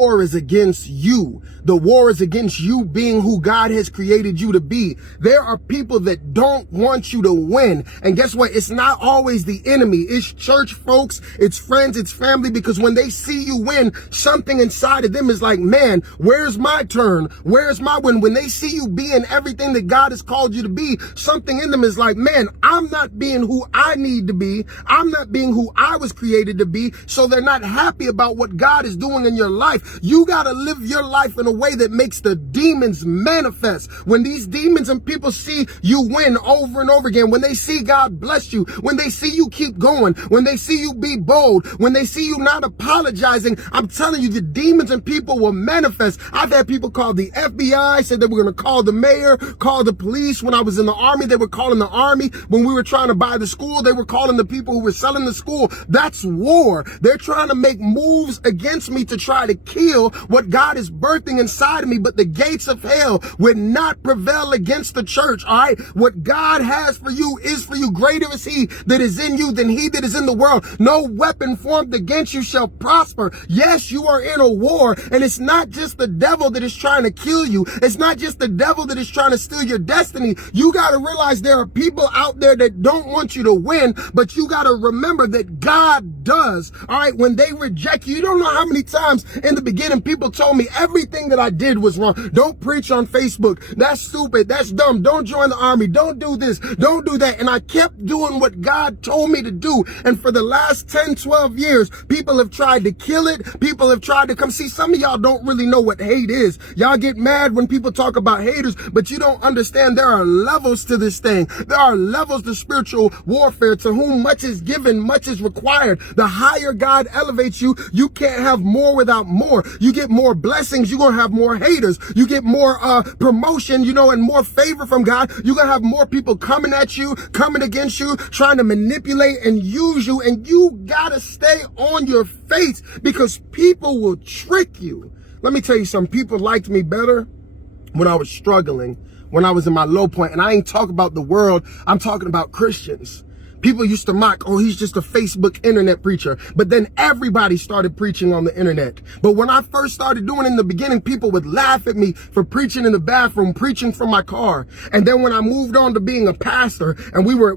war is against you. The war is against you being who God has created you to be. There are people that don't want you to win. And guess what? It's not always the enemy. It's church folks, it's friends, it's family, because when they see you win, something inside of them is like, man, where's my turn? Where's my win? When they see you being everything that God has called you to be, something in them is like, man, I'm not being who I need to be. I'm not being who I was created to be. So they're not happy about what God is doing in your life. You got to live your life in a way that makes the demons manifest. When these demons and people see you win over and over again, when they see God bless you, when they see you keep going, when they see you be bold, when they see you not apologizing, I'm telling you, the demons and people will manifest. I've had people call the FBI, said they were going to call the mayor, call the police. When I was in the army, they were calling the army. When we were trying to buy the school, they were calling the people who were selling the school. That's war. They're trying to make moves against me to try to kill what God is birthing inside of me, but the gates of hell would not prevail against the church. All right, what God has for you is for you. Greater is he that is in you than he that is in the world. No weapon formed against you shall prosper. Yes, you are in a war, and it's not just the devil that is trying to kill you. It's not just the devil that is trying to steal your destiny. You got to realize there are people out there that don't want you to win, but you got to remember that God does. All right, when they reject you, you don't know how many times in the beginning people told me everything that I did was wrong. Don't preach on Facebook. That's stupid. That's dumb. Don't join the army. Don't do this. Don't do that. And I kept doing what God told me to do. And for the last 10, 12 years, people have tried to kill it. People have tried to come. See, some of y'all don't really know what hate is. Y'all get mad when people talk about haters, but you don't understand there are levels to this thing. There are levels to spiritual warfare. To whom much is given, much is required. The higher God elevates you, you can't have more without more. You get more blessings, you're going to have more haters. You get more promotion, and more favor from God. You're going to have more people coming at you, coming against you, trying to manipulate and use you. And you got to stay on your face, because people will trick you. Let me tell you something. People liked me better when I was struggling, when I was in my low point. And I ain't talking about the world. I'm talking about Christians. People used to mock, oh, he's just a Facebook internet preacher. But then everybody started preaching on the internet. But when I first started doing it in the beginning, people would laugh at me for preaching in the bathroom, preaching from my car. And then when I moved on to being a pastor, and we were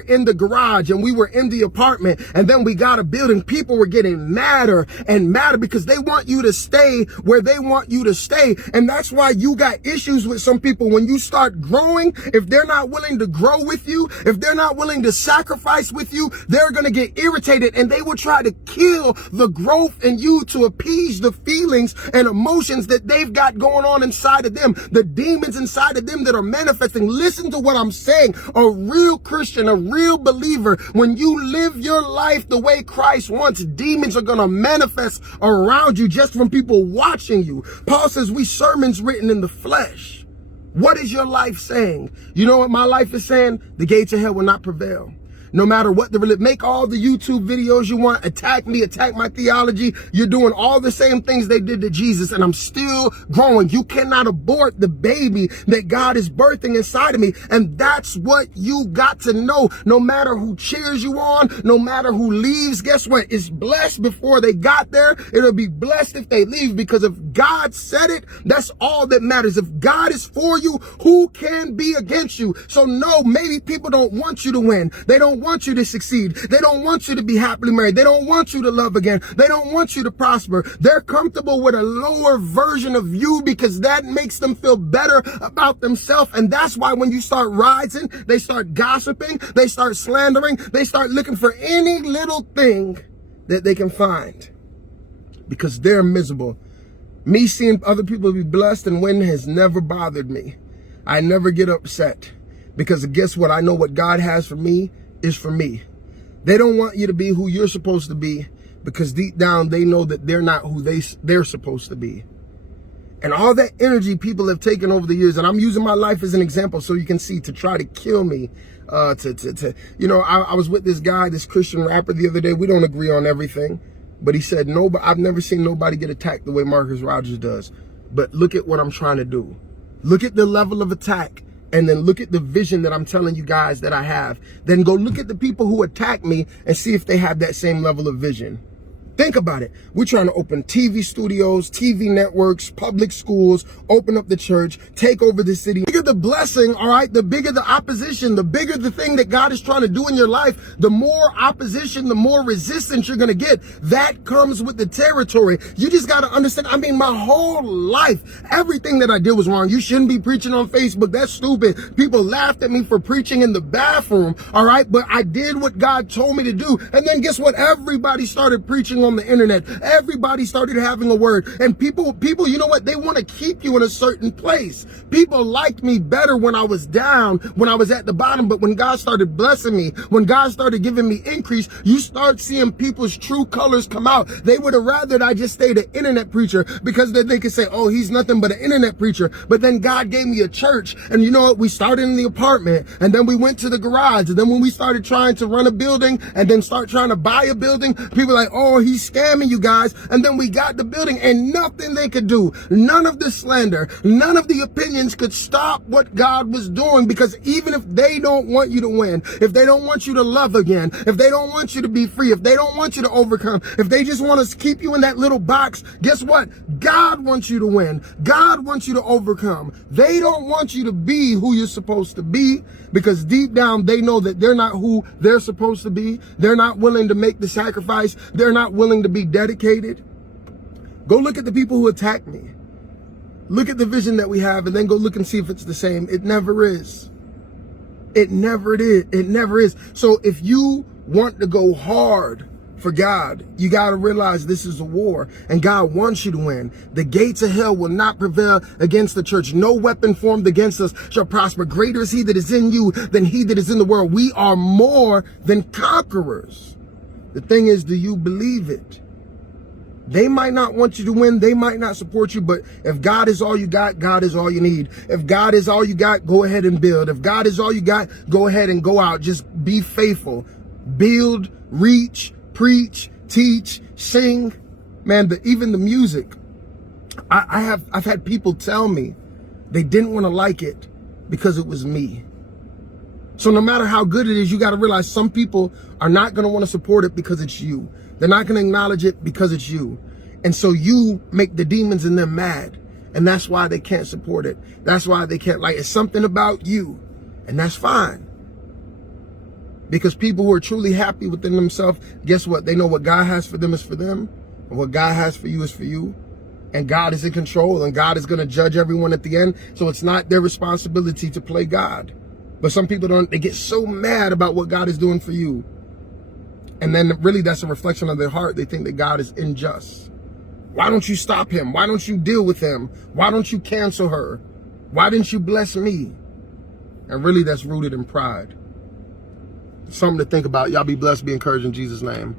in the garage, and we were in the apartment, and then we got a building, people were getting madder and madder, because they want you to stay where they want you to stay. And that's why you got issues with some people. When you start growing, if they're not willing to grow with you, if they're not willing to sacrifice with you, they're going to get irritated, and they will try to kill the growth in you to appease the feelings and emotions that they've got going on inside of them, the demons inside of them that are manifesting. Listen to what I'm saying. A real Christian, a real believer, when you live your life the way Christ wants, demons are going to manifest around you just from people watching you. Paul says we sermons written in the flesh. What is your life saying? You know what my life is saying? The gates of hell will not prevail. No matter what make all the YouTube videos you want, attack me, attack my theology. You're doing all the same things they did to Jesus, and I'm still growing. You cannot abort the baby that God is birthing inside of me. And that's what you got to know. No matter who cheers you on, no matter who leaves, guess what? It's blessed before they got there. It'll be blessed if they leave, because if God said it, that's all that matters. If God is for you, who can be against you? So no, maybe people don't want you to win. They don't want you to succeed. They don't want you to be happily married. They don't want you to love again. They don't want you to prosper. They're comfortable with a lower version of you, because that makes them feel better about themselves. And that's why when you start rising, they start gossiping, they start slandering, they start looking for any little thing that they can find, because they're miserable. Me seeing other people be blessed and win has never bothered me. I never get upset, because guess what? I know what God has for me is for me. They don't want you to be who you're supposed to be, because deep down they know that they're not who they're supposed to be. And all that energy people have taken over the years, and I'm using my life as an example so you can see, to try to kill me, I was with this guy, this Christian rapper the other day. We don't agree on everything, but he said, no, but I've never seen nobody get attacked the way Marcus Rogers does. But look at what I'm trying to do. Look at the level of attack. And then look at the vision that I'm telling you guys that I have. Then go look at the people who attack me and see if they have that same level of vision. Think about it. We're trying to open TV studios, TV networks, public schools, open up the church, take over the city. The bigger the blessing, all right, the bigger the opposition, the bigger the thing that God is trying to do in your life, the more opposition, the more resistance you're going to get. That comes with the territory. You just got to understand. I mean, my whole life, everything that I did was wrong. You shouldn't be preaching on Facebook. That's stupid. People laughed at me for preaching in the bathroom, all right, but I did what God told me to do. And then guess what? Everybody started preaching on the internet. Everybody started having a word, and people, you know what? They want to keep you in a certain place. People liked me better when I was down, when I was at the bottom, but when God started blessing me, when God started giving me increase, you start seeing people's true colors come out. They would have rather that I just stayed an internet preacher, because then they could say, oh, he's nothing but an internet preacher. But then God gave me a church, and you know what? We started in the apartment, and then we went to the garage, and then when we started trying to run a building and then start trying to buy a building, people were like, oh, he's scamming you guys. And then we got the building, and nothing they could do, none of the slander, none of the opinions could stop what God was doing. Because even if they don't want you to win, if they don't want you to love again, if they don't want you to be free, if they don't want you to overcome, if they just want to keep you in that little box, guess what? God wants you to win. God wants you to overcome. They don't want you to be who you're supposed to be, because deep down they know that they're not who they're supposed to be. They're not willing to make the sacrifice. They're not willing to be dedicated. Go look at the people who attack me. Look at the vision that we have, and then go look and see if it's the same. It never is. It never is. It never is. So if you want to go hard for God, you got to realize this is a war, and God wants you to win. The gates of hell will not prevail against the church. No weapon formed against us shall prosper. Greater is he that is in you than he that is in the world. We are more than conquerors. The thing is, do you believe it? They might not want you to win. They might not support you. But if God is all you got, God is all you need. If God is all you got, go ahead and build. If God is all you got, go ahead and go out. Just be faithful. Build, reach, preach, teach, sing. Man, even the music. I've had people tell me they didn't want to like it because it was me. So no matter how good it is, you got to realize some people are not going to want to support it because it's you. They're not going to acknowledge it because it's you. And so you make the demons in them mad. And that's why they can't support it. That's why they can't like it. It's something about you. And that's fine. Because people who are truly happy within themselves, guess what? They know what God has for them is for them. And what God has for you is for you. And God is in control. And God is going to judge everyone at the end. So it's not their responsibility to play God. But some people don't. They get so mad about what God is doing for you. And then really that's a reflection of their heart. They think that God is unjust. Why don't you stop him? Why don't you deal with him? Why don't you cancel her? Why didn't you bless me? And really that's rooted in pride. Something to think about. Y'all be blessed, be encouraged in Jesus' name.